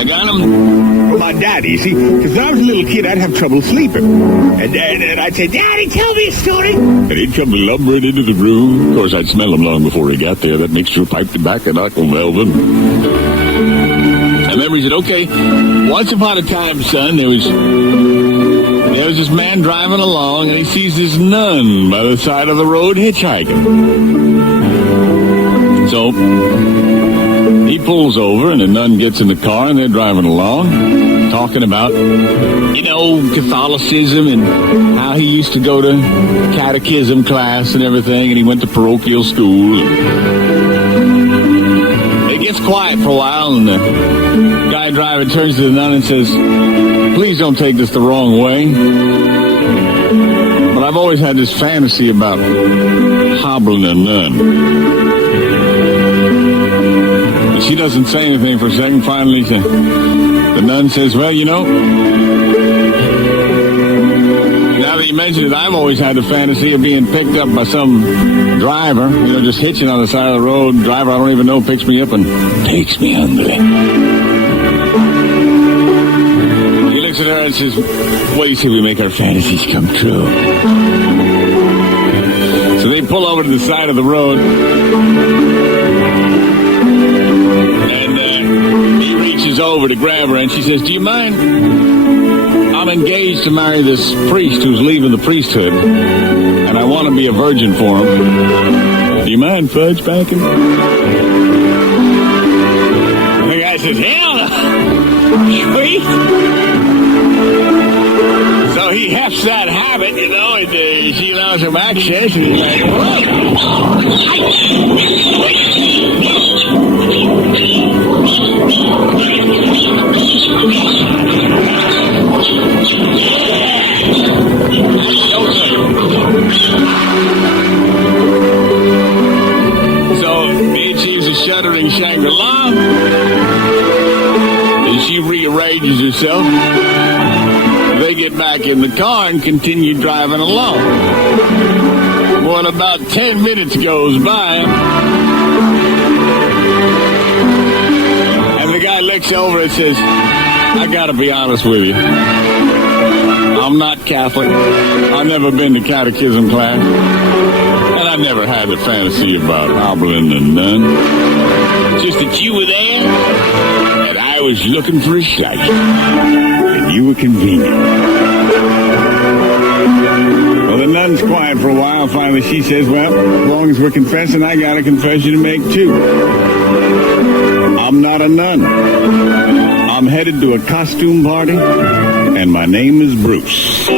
I got them from my daddy, see, because when I was a little kid, I'd have trouble sleeping. And I'd say, Daddy, tell me a story. And he'd come lumbering into the room. Of course, I'd smell him long before he got there. That mixture of pipe tobacco and Uncle Melvin. And then he said, okay, once upon a time, son, there was this man driving along, and he sees this nun by the side of the road hitchhiking. So he pulls over, and the nun gets in the car, and they're driving along, talking about, Catholicism and how he used to go to catechism class and everything, and he went to parochial school. It gets quiet for a while, and the guy driving turns to the nun and says, please don't take this the wrong way, but I've always had this fantasy about hobbling a nun. And she doesn't say anything for a second. Finally, the nun says, well, now that you mention it, I've always had the fantasy of being picked up by some driver, just hitching on the side of the road. Driver I don't even know picks me up and takes me under it. He looks at her and says, what do you say we make our fantasies come true? So they pull over to the side of the road, and he reaches over to grab her, and she says, do you mind? I'm engaged to marry this priest who's leaving the priesthood, and I want to be a virgin for him. Do you mind fudge packing? The guy says, hell no. Sweet. So he hefts that habit, and she allows him access, and he's like, So he achieves a shuddering Shangri-La, and she rearranges herself. They get back in the car and continue driving along. Well, about 10 minutes goes by, and the guy looks over and says, I gotta be honest with you. I'm not Catholic. I've never been to catechism class. And I've never had the fantasy about hobbling a nun. Just that you were there, and I was looking for a shite. And you were convenient. Well, the nun's quiet for a while. Finally, she says, well, as long as we're confessing, I got a confession to make, too. I'm not a nun. I'm headed to a costume party, and my name is Bruce.